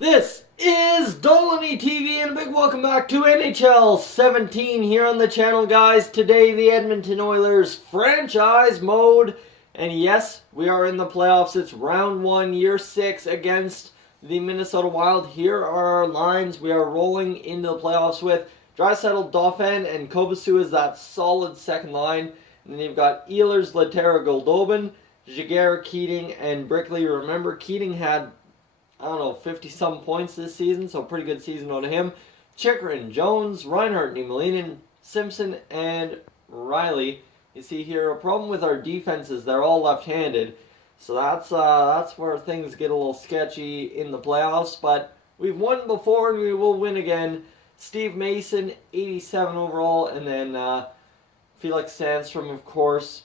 This is Dolynny TV and a big welcome back to NHL 17 here on the channel, guys. Today, the Edmonton Oilers franchise mode. And yes, we are in the playoffs. It's round 1, year 6 against the Minnesota Wild. Here are our lines we are rolling into the playoffs with. Draisaitl, Dauphin, and Kobasu is that solid second line. And then you've got Ehlers, Lehtera, Goldobin, Jaguar, Keating, and Brickley. Remember, Keating had 50-some points this season, so pretty good season out of him. Chychrun, Jones, Reinhart, Niemelainen, Simpson, and Riley. You see here, a problem with our defense is they're all left-handed, so that's where things get a little sketchy in the playoffs, but we've won before and we will win again. Steve Mason, 87 overall, and then Felix Sandstrom, of course,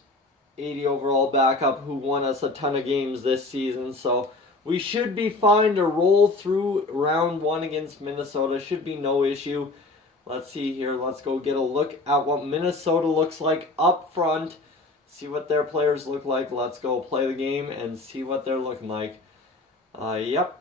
80 overall backup, who won us a ton of games this season, so we should be fine to roll through round 1 against Minnesota. Should be no issue. Let's see here. Let's go get a look at what Minnesota looks like up front. See what their players look like. Let's go play the game and see what they're looking like. Yep.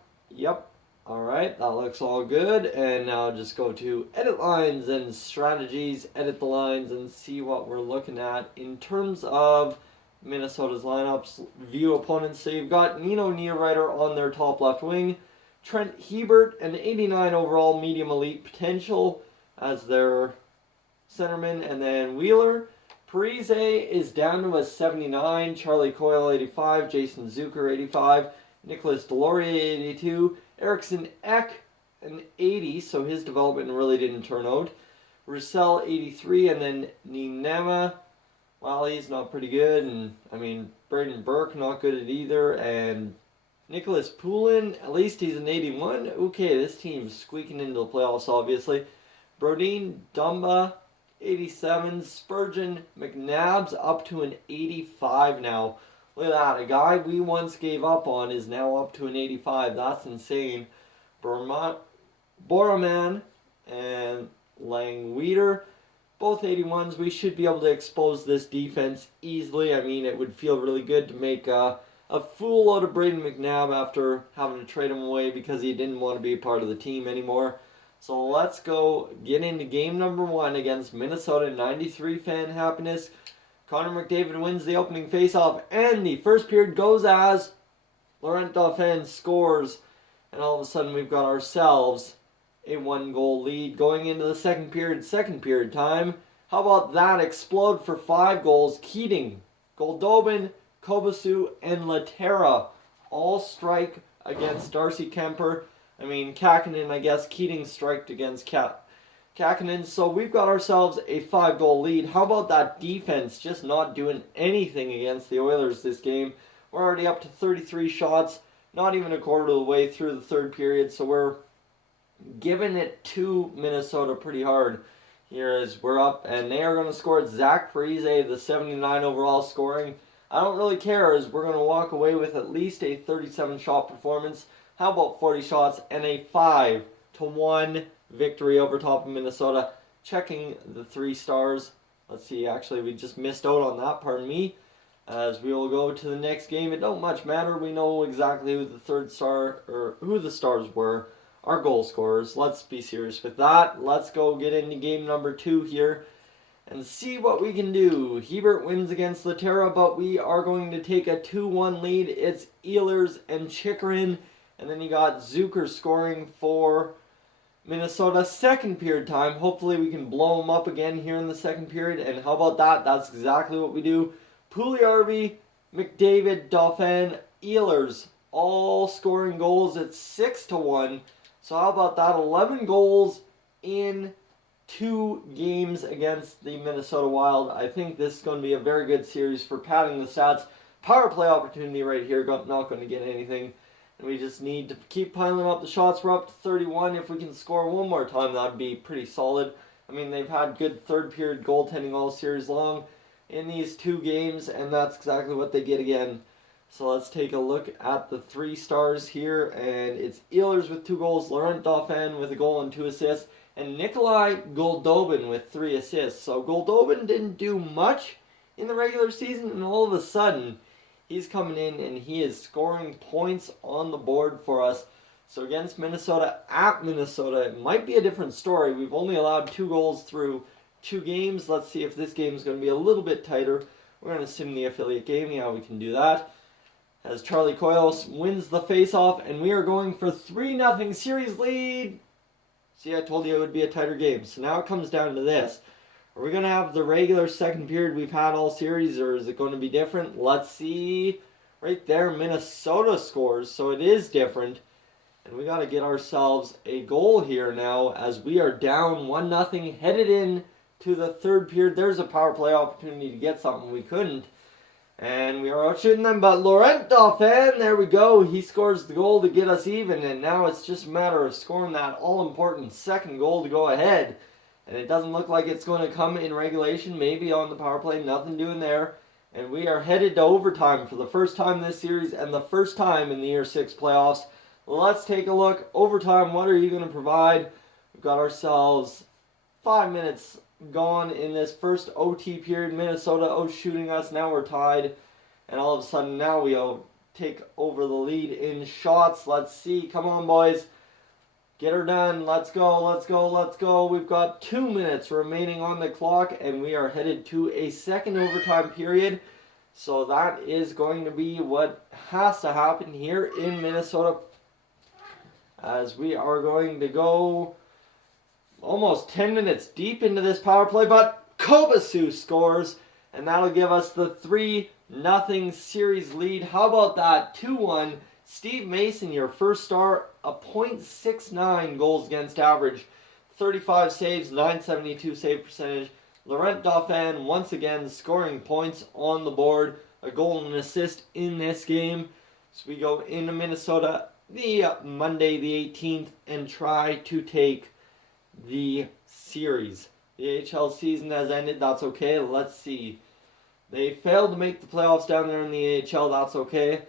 Alright, that looks all good. And now just go to edit lines and strategies. Edit the lines and see what we're looking at in terms of Minnesota's lineups. View opponents. So you've got Nino Niederreiter on their top left wing, Trent Hebert, an 89 overall medium elite potential as their centerman, and then Wheeler. Parise is down to a 79, Charlie Coyle 85, Jason Zucker 85, Nicholas Deslauriers 82, Eriksson Ek an 80, so his development really didn't turn out. Roussel 83, and then Niemema, well, he's not pretty good, and Braden Burke not good at either, and Nicholas Poulin, at least he's an 81. Okay, this team's squeaking into the playoffs, obviously. Brodin, Dumba, 87. Spurgeon, McNabb's up to an 85 now. Look at that, a guy we once gave up on is now up to an 85. That's insane. Boraman and Langweeder, both 81s. We should be able to expose this defense easily. It would feel really good to make a fool out of Braden McNabb after having to trade him away because he didn't want to be a part of the team anymore. So let's go get into game number 1 against Minnesota. 93 fan happiness. Connor McDavid wins the opening faceoff, and the first period goes as Laurent Dauphin scores, and all of a sudden we've got ourselves a 1-goal lead going into the second period time. How about that? Explode for 5 goals. Keating, Goldobin, Kobasu, and Lehtera all strike against Darcy Kemper. Kakinen, I guess. Keating striked against Kakinen. So we've got ourselves a 5-goal lead. How about that defense just not doing anything against the Oilers this game? We're already up to 33 shots, not even a quarter of the way through the third period, so we're giving it to Minnesota pretty hard here as we're up, and they are going to score. It's Zach Parise, the 79 overall scoring. I don't really care, as we're going to walk away with at least a 37-shot performance. How about 40 shots and a 5-1 victory over top of Minnesota? Checking the 3 stars. Let's see, actually we just missed out on that, pardon me. As we will go to the next game. It don't much matter. We know exactly who the third star, or who the stars were. Our goal scorers. Let's be serious with that. Let's go get into game number 2 here and see what we can do. Hebert wins against Lehtera, but we are going to take a 2-1 lead. It's Ehlers and Chychrun, and then you got Zucker scoring for Minnesota. Second period time. Hopefully we can blow them up again here in the second period, and how about that? That's exactly what we do. Puljujärvi, McDavid, Dauphin, Ehlers all scoring goals. It's 6-1. So how about that? 11 goals in 2 games against the Minnesota Wild. I think this is going to be a very good series for padding the stats. Power play opportunity right here. Not going to get anything. And we just need to keep piling up the shots. We're up to 31. If we can score one more time, that would be pretty solid. They've had good third period goaltending all series long in these 2 games, and that's exactly what they get again. So let's take a look at the 3 stars here, and it's Ehlers with 2 goals, Laurent Dauphin with a goal and 2 assists, and Nikolai Goldobin with 3 assists. So Goldobin didn't do much in the regular season, and all of a sudden, he's coming in and he is scoring points on the board for us. So against Minnesota, at Minnesota, it might be a different story. We've only allowed 2 goals through 2 games. Let's see if this game is going to be a little bit tighter. We're going to sim the affiliate game. Yeah, we can do that. As Charlie Coyle wins the faceoff, and we are going for 3-0 series lead. See, I told you it would be a tighter game. So now it comes down to this. Are we going to have the regular second period we've had all series, or is it going to be different? Let's see. Right there, Minnesota scores, so it is different. And we got to get ourselves a goal here now as we are down 1-0, headed in to the third period. There's a power play opportunity to get something. We couldn't. And we are out shooting them, but Laurent Dauphin, there we go. He scores the goal to get us even, and now it's just a matter of scoring that all-important second goal to go ahead. And it doesn't look like it's going to come in regulation, maybe on the power play, nothing doing there. And we are headed to overtime for the first time this series and the first time in the Year 6 playoffs. Let's take a look. Overtime, what are you going to provide? We've got ourselves 5 minutes gone in this first OT period. Minnesota shooting us. Now we're tied. And all of a sudden now we take over the lead in shots. Let's see. Come on, boys. Get her done. Let's go, let's go, let's go. We've got 2 minutes remaining on the clock, and we are headed to a second overtime period. So that is going to be what has to happen here in Minnesota, as we are going to go almost 10 minutes deep into this power play, but Kobasu scores, and that'll give us the 3-0 series lead. How about that? 2-1. Steve Mason, your first star, a .69 goals against average, 35 saves, 972 save percentage. Laurent Dauphin once again scoring points on the board, a goal and an assist in this game. So we go into Minnesota the Monday the 18th and try to take the series. The AHL season has ended. That's okay. Let's see. They failed to make the playoffs down there in the AHL. That's okay.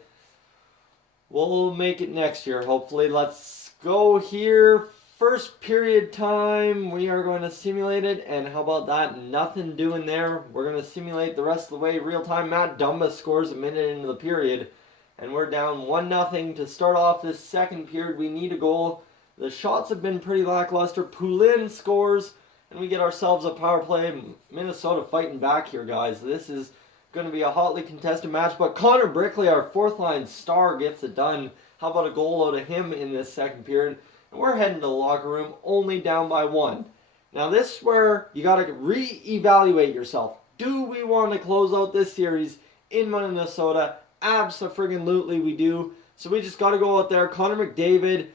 We'll make it next year, hopefully. Let's go here. First period time. We are going to simulate it. And how about that? Nothing doing there. We're going to simulate the rest of the way. Real time. Matt Dumba scores a minute into the period. And we're down 1-0 to start off this second period. We need a goal. The shots have been pretty lackluster. Poulin scores. And we get ourselves a power play. Minnesota fighting back here, guys. This is going to be a hotly contested match, but Connor Brickley, our fourth line star, gets it done. How about a goal out of him in this second period? And we're heading to the locker room only down by 1. Now this is where you got to reevaluate yourself. Do we want to close out this series in Minnesota? Abso-friggin-lutely we do. So we just got to go out there. Connor McDavid,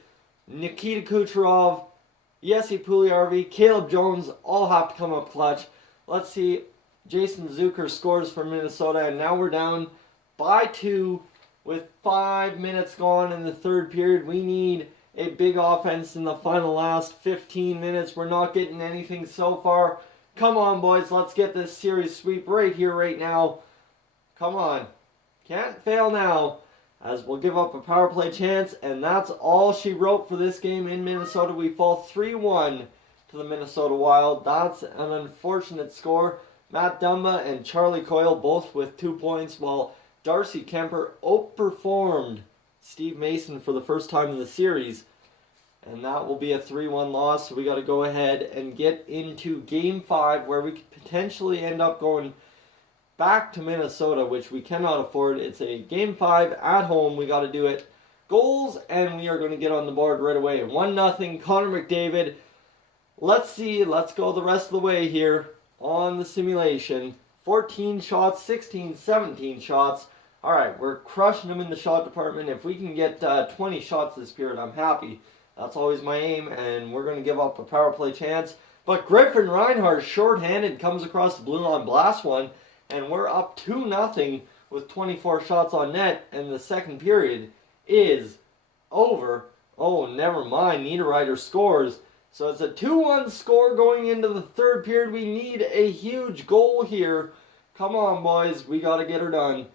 Nikita Kucherov, Jesse Puljujarvi, Caleb Jones all have to come up clutch. Let's see. Jason Zucker scores for Minnesota, and now we're down by 2 with 5 minutes gone in the third period. We need a big offense in the final last 15 minutes. We're not getting anything so far. Come on, boys. Let's get this series sweep right here, right now. Come on. Can't fail now, as we'll give up a power play chance, and that's all she wrote for this game in Minnesota. We fall 3-1 to the Minnesota Wild. That's an unfortunate score. Matt Dumba and Charlie Coyle both with 2 points, while Darcy Kemper outperformed Steve Mason for the first time in the series. And that will be a 3-1 loss, so we got to go ahead and get into Game 5, where we could potentially end up going back to Minnesota, which we cannot afford. It's a Game 5 at home. We got to do it. Goals, and we are going to get on the board right away. 1-0, Connor McDavid. Let's see. Let's go the rest of the way here on the simulation. 14 shots, 16, 17 shots. All right, we're crushing them in the shot department. If we can get 20 shots this period, I'm happy. That's always my aim, and we're going to give up a power play chance. But Griffin Reinhardt, short-handed, comes across the blue line, blasts one, and we're up 2-0 with 24 shots on net, and the second period is over. Oh, never mind. Niederreiter scores. So it's a 2-1 score going into the third period. We need a huge goal here. Come on, boys. We got to get her done.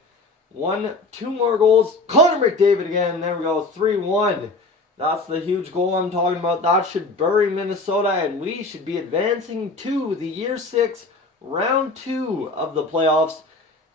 2 more goals. Connor McDavid again. There we go. 3-1. That's the huge goal I'm talking about. That should bury Minnesota, and we should be advancing to the Year 6 Round 2 of the playoffs.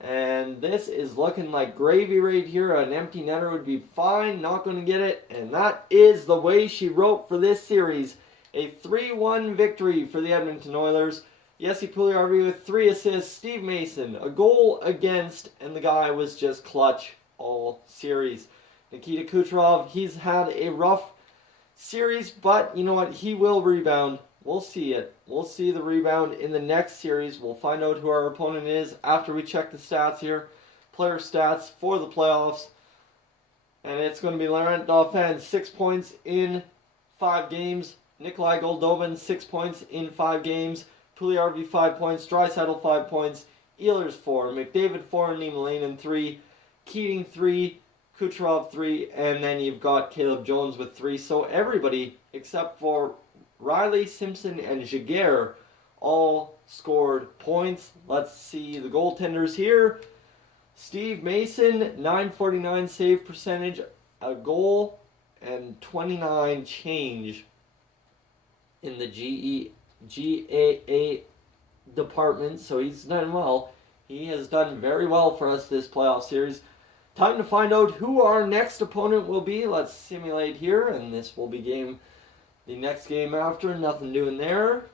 And this is looking like gravy right here. An empty netter would be fine. Not going to get it. And that is the way she wrote for this series. A 3-1 victory for the Edmonton Oilers. Jesse Puljujarvi with 3 assists. Steve Mason, a goal against. And the guy was just clutch all series. Nikita Kucherov, he's had a rough series. But you know what? He will rebound. We'll see it. We'll see the rebound in the next series. We'll find out who our opponent is after we check the stats here. Player stats for the playoffs. And it's going to be Laurent Dauphin, 6 points in 5 games. Nikolai Goldobin, 6 points in 5 games. Puljujarvi, 5 points. Draisaitl, 5 points. Ehlers, 4. McDavid, 4. Niemelainen, 3. Keating, 3. Kucherov, 3. And then you've got Caleb Jones with 3. So everybody except for Riley, Simpson, and Jaguar all scored points. Let's see the goaltenders here. Steve Mason, 949 save percentage, a goal, and 29 change in the GAA department. So he's done well. He has done very well for us this playoff series. Time to find out who our next opponent will be. Let's simulate here, and this will be the next game after, nothing doing there.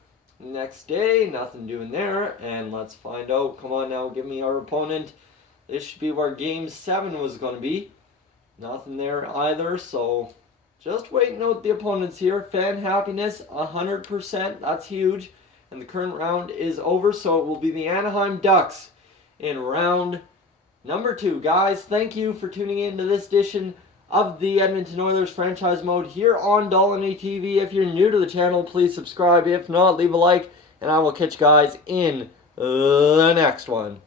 Next day, nothing doing there. And let's find out. Come on now, give me our opponent. This should be where Game 7 was going to be. Nothing there either, so just waiting out the opponents here. Fan happiness, 100%. That's huge. And the current round is over, so it will be the Anaheim Ducks in round number 2. Guys, thank you for tuning in to this edition of the Edmonton Oilers franchise mode here on Dolynny TV. If you're new to the channel, please subscribe. If not, leave a like, and I will catch you guys in the next one.